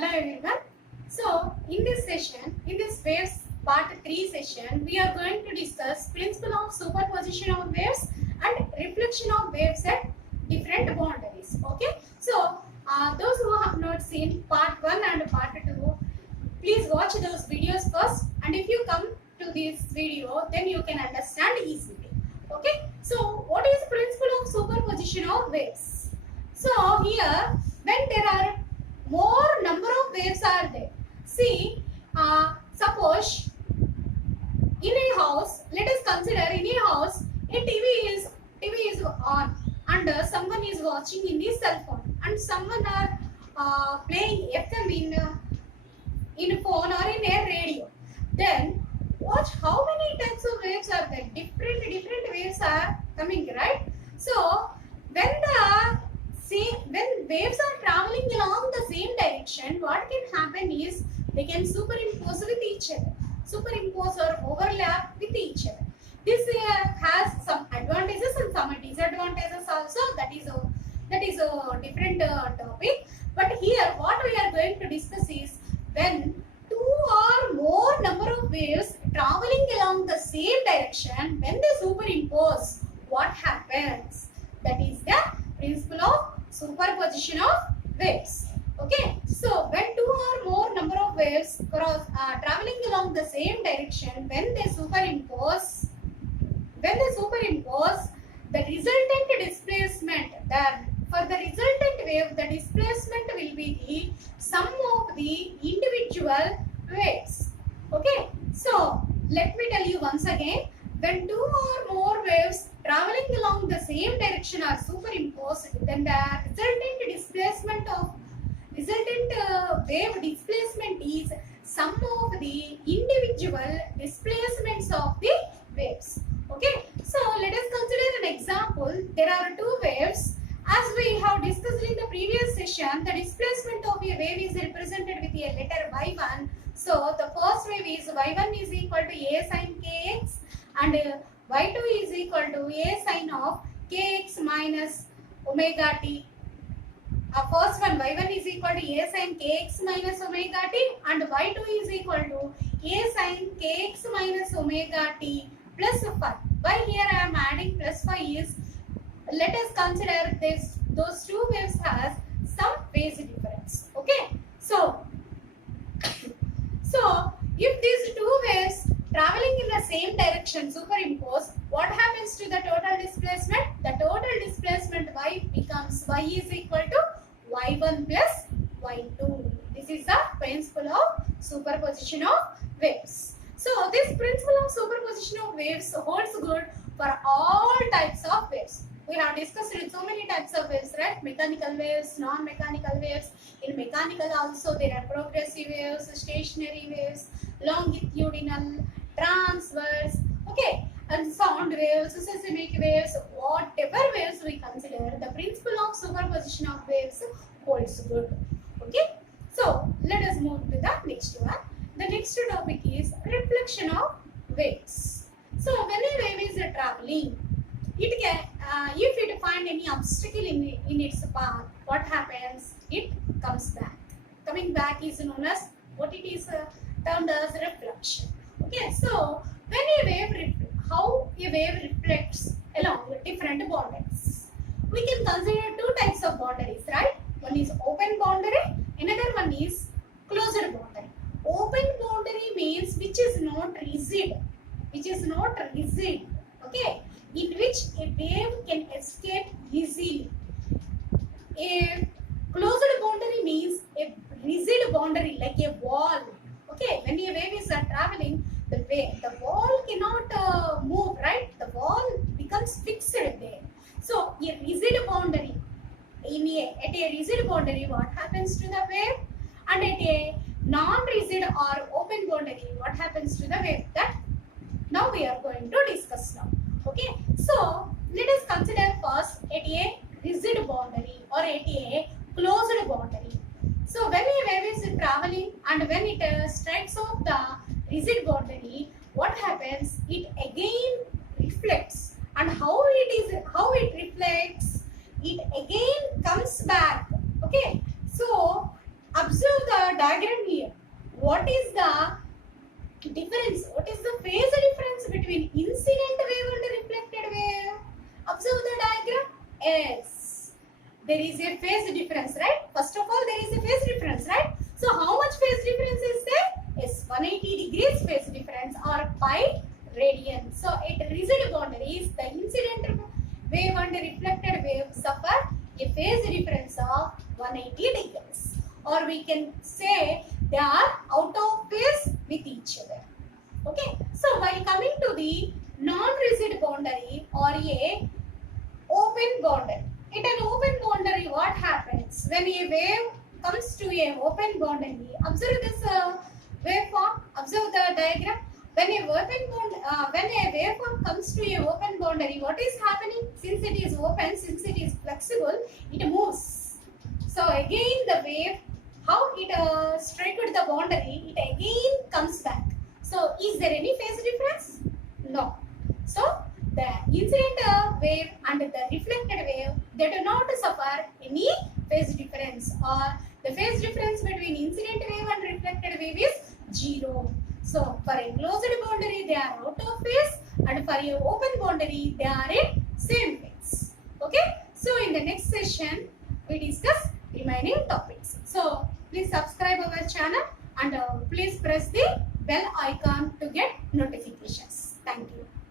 Hello everyone. So in this session, in this waves part 3 session, we are going to discuss principle of superposition of waves and reflection of waves at different boundaries. Okay. So those who have not seen part 1 and part 2, please watch those videos first, and if you come to this video, then you can understand easily. Okay. So what is principle of superposition of waves? So here, when there are more number of waves are there. See, suppose in a house, let us consider in a house a TV is on, and someone is watching in the cell phone, and someone are playing FM in phone or in a radio. Then watch how many types of waves are there. Different waves are coming, right? So when waves are traveling along the same direction, what can happen is they can superimpose with each other, superimpose or overlap with each other. This has some advantages and some disadvantages also. That is a different topic. But here, what we are going to discuss is when two or more number of waves traveling along the same direction, when they superimpose, what happens? That is the principle of superposition of waves. Okay, so when two or more number of waves traveling along the same direction, when they superimpose, the resultant displacement, for the resultant wave, the displacement will be the sum of the individual waves. Okay, so let me tell you once again, when two or more waves traveling along the same direction are superimposed, then the resultant wave displacement is sum of the individual displacements of the waves. Okay, so let us consider an example. There are two waves. As we have discussed in the previous session, the displacement of a wave is represented with a letter y1. So the first wave is y1 is equal to a sin kx, and y2 is equal to a sin of kx minus omega t. First one, y1 is equal to a sin kx minus omega t, and y2 is equal to a sin kx minus omega t plus phi. Why here I am adding plus phi is, let us consider those two waves has some phase difference. Okay, so if these two waves traveling in the same direction superimpose, what happens to the total displacement? The total displacement y becomes y is equal to y1 plus y2. This is the principle of superposition of waves. So this principle of superposition of waves holds good for all types of waves. We have discussed so many types of waves, right? Mechanical waves, non-mechanical waves. In mechanical also there are progressive waves, stationary waves, longitudinal, transverse, okay, and sound waves, seismic waves, whatever waves we consider, the principle of superposition of waves holds good. Okay, so let us move to the next one. The next topic is reflection of waves. So when a wave is traveling, it can, if it find any obstacle in its path, what happens? It comes back. Coming back is known as what it is termed as reflection. Okay, so when how a wave reflects along different boundaries, we can consider two types of boundaries, right? One is open boundary, another one is closed boundary. Open boundary means which is not rigid, okay, in which a wave can escape easily. A closed boundary means a rigid boundary, like a wall. Okay, when a wave is traveling, the wall cannot move, right? The wall becomes fixed there. So a rigid boundary, at a rigid boundary, what happens to the wave? And at a non-rigid or open boundary, what happens to the wave? That now we are going to discuss now. Okay, so let us consider first at a rigid boundary or at a closed boundary. So when a wave is traveling and when it strikes off the rigid boundary, what happens? It again reflects, and how it reflects? It again comes back. Okay, so Observe the diagram here. What is the difference? What is the phase difference between incident wave and reflected wave? Observe the diagram. Yes. There is a phase difference, right? First of all, there is a phase difference, right? So how much phase difference is there? Yes, 180 degrees phase difference or pi radian. So at rigid boundaries, the incident wave and reflected wave suffer a phase difference of 180 degrees. Or we can say they are out of phase with each other. Okay. So while coming to the non-rigid boundary or a open boundary. At an open boundary, what happens when a wave comes to a open boundary? Observe this waveform. Observe the diagram. When a waveform comes to a open boundary, what is happening? Since it is open, since it is flexible, it moves. So again, the wave, how it struck the boundary, it again comes back. So is there any phase difference? No. So the incident wave and the reflected wave, they do not suffer any phase difference, or the phase difference between incident wave and reflected wave is 0. So for a closed boundary they are out of phase, and for a open boundary they are in same phase. Okay. So in the next session